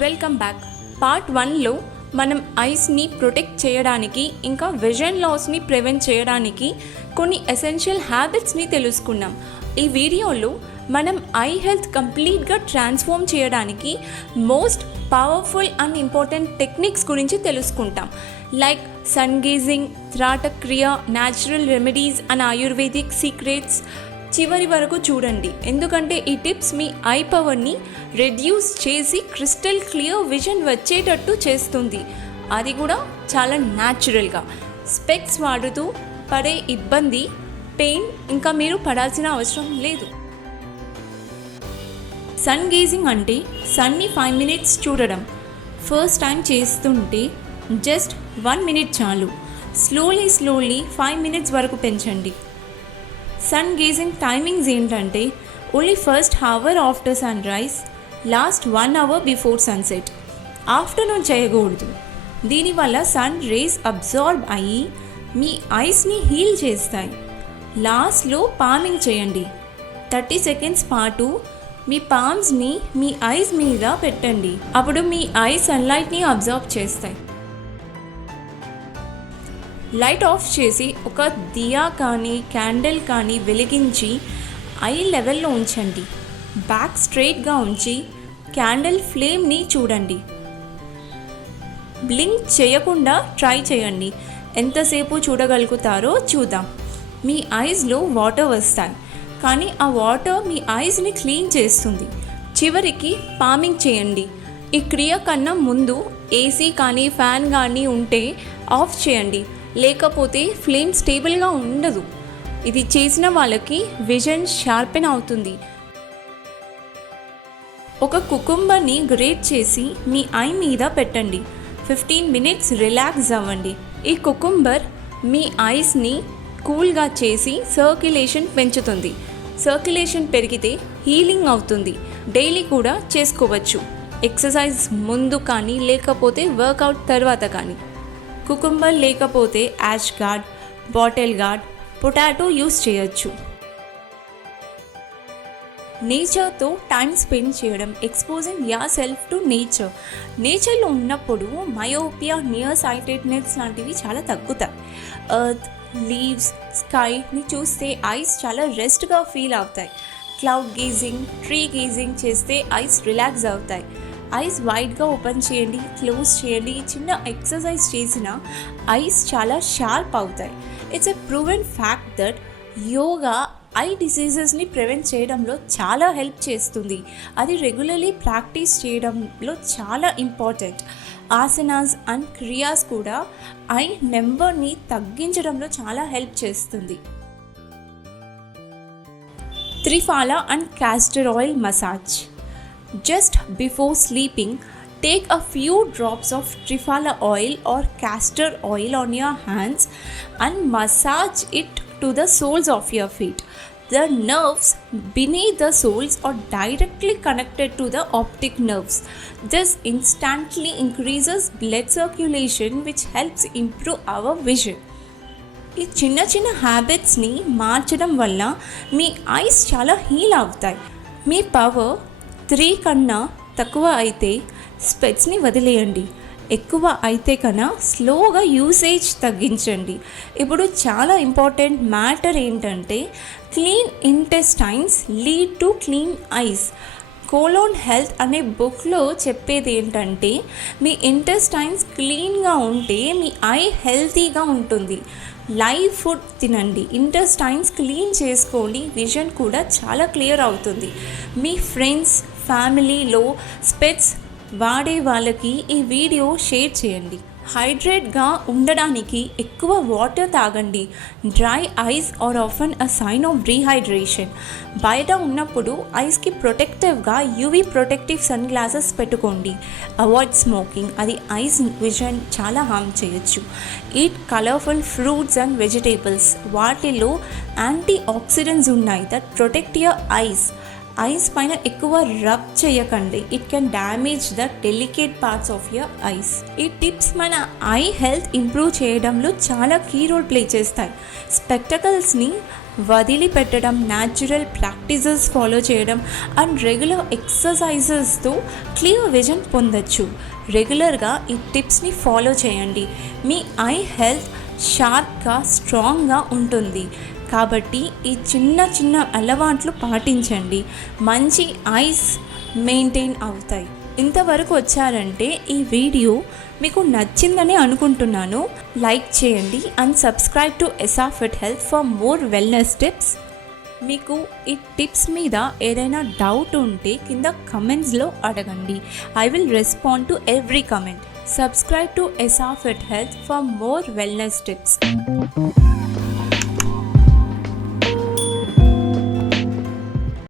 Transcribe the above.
Welcome back. Part 1లో మనం ఐస్ని protect చేయడానికి ఇంకా విజన్ లాస్ని ప్రివెంట్ చేయడానికి కొన్ని ఎసెన్షియల్ హ్యాబిట్స్ని తెలుసుకున్నాం. ఈ వీడియోలో మనం ఐ హెల్త్ కంప్లీట్గా ట్రాన్స్ఫార్మ్ చేయడానికి most powerful and important techniques గురించి తెలుసుకుంటాం. లైక్ సన్ గేజింగ్, త్రాటక్రియ, natural remedies and ayurvedic secrets. చివరి వరకు చూడండి, ఎందుకంటే ఈ టిప్స్ మీ ఐ పవర్ని రెడ్యూస్ చేసి క్రిస్టల్ క్లియర్ విజన్ వచ్చేటట్టు చేస్తుంది. అది కూడా చాలా న్యాచురల్గా. స్పెక్స్ వాడుతూ పడే ఇబ్బంది, పెయిన్ ఇంకా మీరు పడాల్సిన అవసరం లేదు. సన్ గేజింగ్ అంటే సన్ని 5 minutes చూడడం. ఫస్ట్ టైం చేస్తుంటే జస్ట్ 1 minute చాలు. స్లోలీ 5 minutes వరకు పెంచండి. సన్ గేజింగ్ టైమింగ్స్ ఏంటంటే only first hour after sunrise, last 1 hour before sunset. Afternoon చేయకూడదు. దీనివల్ల సన్ రేస్ అబ్జార్బ్ అయ్యి మీ ఐస్ని హీల్ చేస్తాయి. లాస్ట్లో పామింగ్ చేయండి. 30 seconds పాటు మీ పామ్స్ని మీ ఐస్ మీద పెట్టండి. అప్పుడు మీ ఐ సన్లైట్ని అబ్జార్బ్ చేస్తాయి. లైట్ ఆఫ్ చేసి ఒక దియా కానీ క్యాండిల్ కానీ వెలిగించి ఐ లెవెల్లో ఉంచండి. బ్యాక్ స్ట్రైట్గా ఉంచి క్యాండిల్ ఫ్లేమ్ని చూడండి. బ్లింక్ చేయకుండా ట్రై చేయండి. ఎంతసేపు చూడగలుగుతారో చూద్దాం. మీ ఐస్లో వాటర్ వస్తాయి, కానీ ఆ వాటర్ మీ ఐస్ని క్లీన్ చేస్తుంది. చివరికి పామింగ్ చేయండి. ఈ క్రియ కన్నా ముందు ఏసీ కానీ ఫ్యాన్ కానీ ఉంటే ఆఫ్ చేయండి, లేకపోతే ఫ్లేమ్ స్టేబుల్గా ఉండదు. ఇది చేసిన వాళ్ళకి విజన్ షార్పెన్ అవుతుంది. ఒక కుకుంబర్ని గ్రేట్ చేసి మీ ఐ మీద పెట్టండి. 15 minutes రిలాక్స్ అవ్వండి. ఈ కుకుంబర్ మీ ఐస్ని కూల్గా చేసి సర్క్యులేషన్ పెంచుతుంది. సర్క్యులేషన్ పెరిగితే హీలింగ్ అవుతుంది. డైలీ కూడా చేసుకోవచ్చు, ఎక్సర్సైజ్ ముందు కానీ లేకపోతే వర్కౌట్ తర్వాత కానీ. కుకుంబర్ లేకపోతే ash gourd, bottle gourd, potato use చేయొచ్చు. నేచర్తో టైం స్పెండ్ చేయడం, exposing yourself to nature. నేచర్లో ఉన్నప్పుడు మయోపియా, నియర్ సైటెడ్నెస్ లాంటివి చాలా తగ్గుతాయి. ఎర్త్, లీవ్స్, స్కైని చూస్తే ఐస్ చాలా రెస్ట్గా ఫీల్ అవుతాయి. క్లౌడ్ గేజింగ్, ట్రీ గేజింగ్ చేస్తే ఐస్ రిలాక్స్ అవుతాయి. ఐస్ వైడ్గా ఓపెన్ చేయండి, క్లోజ్ చేయండి. చిన్న ఎక్సర్సైజ్ చేసిన ఐస్ చాలా షార్ప్ అవుతాయి. It's a proven fact that yoga eye డిసీజెస్ని ప్రివెంట్ చేయడంలో చాలా హెల్ప్ చేస్తుంది. అది రెగ్యులర్లీ ప్రాక్టీస్ చేయడంలో చాలా ఇంపార్టెంట్. ఆసనాస్ అండ్ క్రియాస్ కూడా ఐ నెంబర్ని తగ్గించడంలో చాలా హెల్ప్ చేస్తుంది. Triphala and castor oil massage. Just before sleeping, take a few drops of triphala oil or castor oil on your hands and massage it to the soles of your feet. The nerves beneath the soles are directly connected to the optic nerves. This instantly increases blood circulation, which helps improve our vision. ఈ చిన్న చిన్న హ్యాబిట్స్ని మార్చడం వల్ల మీ ice చాలా heal అవుతాయి. మీ power 3 కన్నా తక్కువ అయితే స్పెక్స్ని వదిలేయండి. ఎక్కువ అయితే కన్నా స్లోగా యూసేజ్ తగ్గించండి. ఇప్పుడు చాలా ఇంపార్టెంట్ మ్యాటర్ ఏంటంటే clean intestines lead to clean ice. Colon health అనే బుక్లో చెప్పేది ఏంటంటే మీ ఇంటెస్టైన్స్ క్లీన్గా ఉంటే మీ ఐ హెల్తీగా ఉంటుంది. లైవ్ ఫుడ్ తినండి, ఇంటెస్టైన్స్ క్లీన్ చేసుకోండి, విజన్ కూడా చాలా క్లియర్ అవుతుంది. మీ ఫ్రెండ్స్, ఫ్యామిలీలో స్పెట్స్ వాడే వాళ్ళకి ఈ వీడియో షేర్ చేయండి. హైడ్రేట్గా ఉండడానికి ఎక్కువ వాటర్ తాగండి. Dry eyes are often a sign of dehydration. బయట ఉన్నప్పుడు ఐస్కి ప్రొటెక్టివ్గా యూవీ ప్రొటెక్టివ్ సన్ గ్లాసెస్ పెట్టుకోండి. అవాయిడ్ స్మోకింగ్, అది ఐస్ విజన్ చాలా హార్మ్ చేయొచ్చు. Eat colourful fruits and vegetables. వాటిలో యాంటీ ఆక్సిడెంట్స్ ఉన్నాయి that protect your eyes. Eyes పైన ఎక్కువ రబ్ చేయకండి. It can damage the delicate parts of your eyes. ఈ టిప్స్ మన ఐ హెల్త్ ఇంప్రూవ్ చేయడంలో చాలా కీ రోల్ ప్లే చేస్తాయి. స్పెక్టకల్స్ని వదిలిపెట్టడం, న్యాచురల్ ప్రాక్టీసెస్ ఫాలో చేయడం అండ్ రెగ్యులర్ ఎక్సర్సైజెస్తో క్లియర్ విజన్ పొందొచ్చు. రెగ్యులర్గా ఈ టిప్స్ని ఫాలో చేయండి. మీ ఐ హెల్త్ షార్ప్గా, స్ట్రాంగ్గా ఉంటుంది. కాబట్టి ఈ చిన్న చిన్న అలవాట్లు పాటించండి, మంచి ఐస్ మెయింటైన్ అవుతాయి. ఇంతవరకు వచ్చారంటే ఈ వీడియో మీకు నచ్చిందని అనుకుంటున్నాను. లైక్ చేయండి and subscribe to SR fit health for more wellness tips. మీకు ఈ టిప్స్ మీద ఏదైనా డౌట్ ఉంటే కింద కమెంట్స్లో అడగండి. I will respond to every comment. Subscribe to SR fit health for more wellness tips.